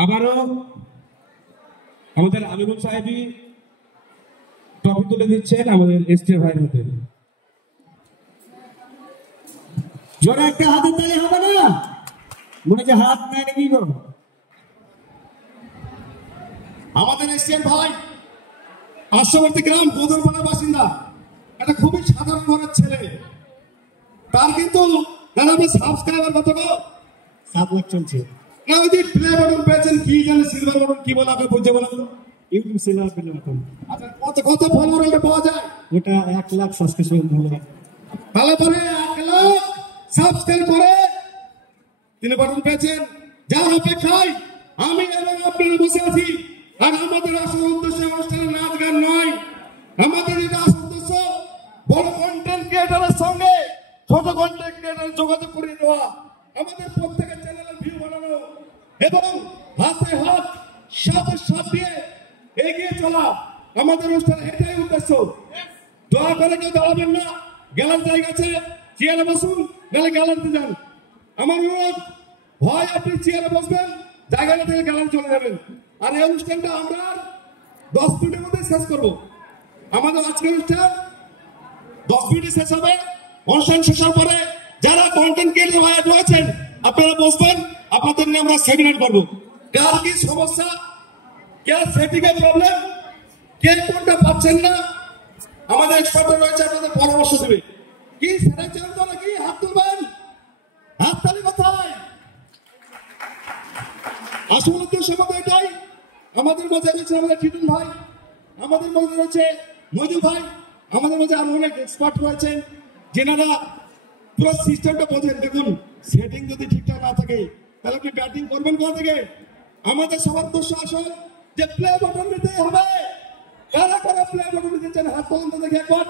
আবারও আমাদের আমিনুল সাহেবই ট্রফি তুলে দিচ্ছেন আমাদের এসটি ভাইয়ের হাতে। জোরে একটা হাতের তালি হবে না? মনে হচ্ছে হাত নাই নাকি গো? আমাদের এসটিএন ভাই পার্শ্ববর্তী গ্রাম গোদরপাড়ার বাসিন্দা, একটা খুবই সাধারণ ঘরের ছেলে। তার কিন্তু সাবস্ক্রাইবার কত গো? 7 লাখ চলছে। না ওই যে প্লে বাটন পেয়েছেন, কি জানে সিলভার বাটন কি বলে আপনি বুঝতে বলেন তো? YouTube silver play button. আচ্ছা কত কত ফলোয়ার ওটা পাওয়া যায়? ওটা 1 লাখ সাবস্ক্রাইবার হলো। তাহলে পরে 1 লাখ সাবস্ক্রাইব করে তিনি বাটন পেয়েছেন। যার অপেক্ষায় আমি এবং আপনারা বসে আছি। আর আমাদের আসল উদ্দেশ্য অনুষ্ঠানে নাচ গান নয়, আমাদের এটা আসল উদ্দেশ্য বড় কন্টেন্ট ক্রিয়েটারের সঙ্গে ছোট কন্টেন্ট ক্রিয়েটারের যোগাযোগ করে দেওয়া, আমাদের প্রত্যেকের চ্যানেলের ভিউ বানানো এবং হাতে হাত সাথে সাথ দিয়ে এগিয়ে চলা আমাদের অনুষ্ঠানে এটাই উদ্দেশ্য। দয়া করে কেউ দাঁড়াবেন না, গেলার জায়গা আছে চেয়ারে বসুন, নাহলে গ্যালারিতে যান। আমার অনুরোধ, ভয় আপনি চেয়ারে বসবেন, জায়গাটা থেকে গ্যালারি চলে যাবেন। আর এই অনুষ্ঠানটা আমরা 10 মিনিটের মধ্যে শেষ করব। আমাদের আজকের অনুষ্ঠান 10 মিনিটে শেষ হবে। অনুষ্ঠান শেষ হওয়ার পরে যারা কন্টেন্ট ক্রিয়েটর রয়েছেন আপনারা বসবেন, আপনাদের নিয়ে আমরা সেমিনার করব। কার কি সমস্যা, কে সেটিং এর প্রবলেম, কে কোনটা পাচ্ছেন না, আমাদের এক্সপার্ট রয়েছে, আপনাদের পরামর্শ দেবে। কি সেটা চান তো নাকি? হাত তুলবেন, হাত তালি কোথায়? আসল উদ্দেশ্য আমাদের এটাই। আমাদের মধ্যে রয়েছে আমাদের টিটন ভাই, আমাদের মধ্যে রয়েছে মজু ভাই, আমাদের মধ্যে আরো অনেক এক্সপার্ট রয়েছেন যেনারা পুরো সিস্টেমটা বোঝেন। দেখুন সেটিং যদি ঠিকঠাক না থাকে তাহলে আপনি ব্যাটিং করবেন কোথা থেকে? আমাদের সবার উদ্দেশ্য আসল যে প্লে বাটন দিতে হবে। কারা কারা প্লে বাটন দিতে চান হাত পর্যন্ত দেখে একবার।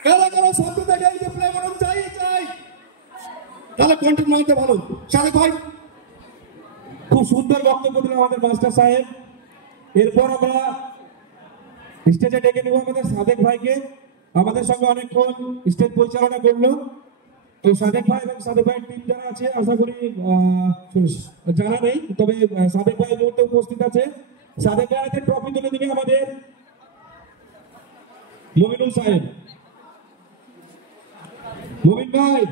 কারা কারা শব্দ দেখে যে প্লে বাটন চাই চাই, তাহলে কন্টেন্ট বানাতে ভালো। সাথে ভাই খুব সুন্দর বক্তব্য দিলেন আমাদের মাস্টার সাহেব। এরপর আমরা স্টেজে ডেকে নেব আমাদের সাদেক ভাইকে। আমাদের সঙ্গে অনেকক্ষণ স্টেজ পরিচালনা করলো। তো সাদেক ভাই এবং সাদেক ভাইয়ের টিম যারা আছে আশা করি জানা নেই, তবে সাদেক ভাই এই মুহূর্তে উপস্থিত আছে। সাদেক ভাই হাতে ট্রফি তুলে দিবে আমাদের মমিনুল সাহেব। মমিন ভাই,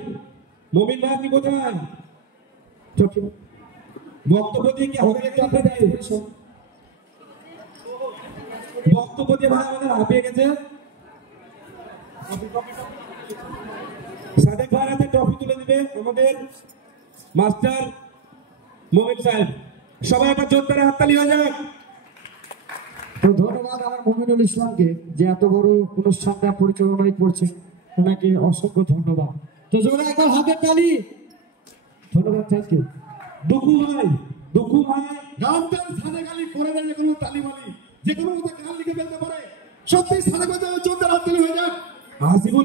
মমিন ভাই আপনি কোথায়? বক্তব্য দিয়ে কি হবে একটু আপনি বক্তব্য দিয়ে ভাই আমাদের হাঁপিয়ে গেছে। সাদেক ভাই হাতে ট্রফি তুলে দিবে আমাদের মাস্টার মমিন সাহেব। সবাই একটা জোরদার হাততালি হয়ে যাক। তো ধন্যবাদ আমার মমিনুল ইসলামকে যে এত বড় অনুষ্ঠানটা পরিচালনায় করছে, ওনাকে অসংখ্য ধন্যবাদ। তো জোরে একবার হাতের তালি। ধন্যবাদ, থ্যাংক ইউ। দুঃখু ভাই, দুঃখু ভাই গানটা সাদে গালি করে না, যে কোনো তালি মালি যে কোনো গান লিখে ফেলতে পারে। সত্যি সাদে গালি জোরদার হাততালি হয়ে যাক। হাসিবুল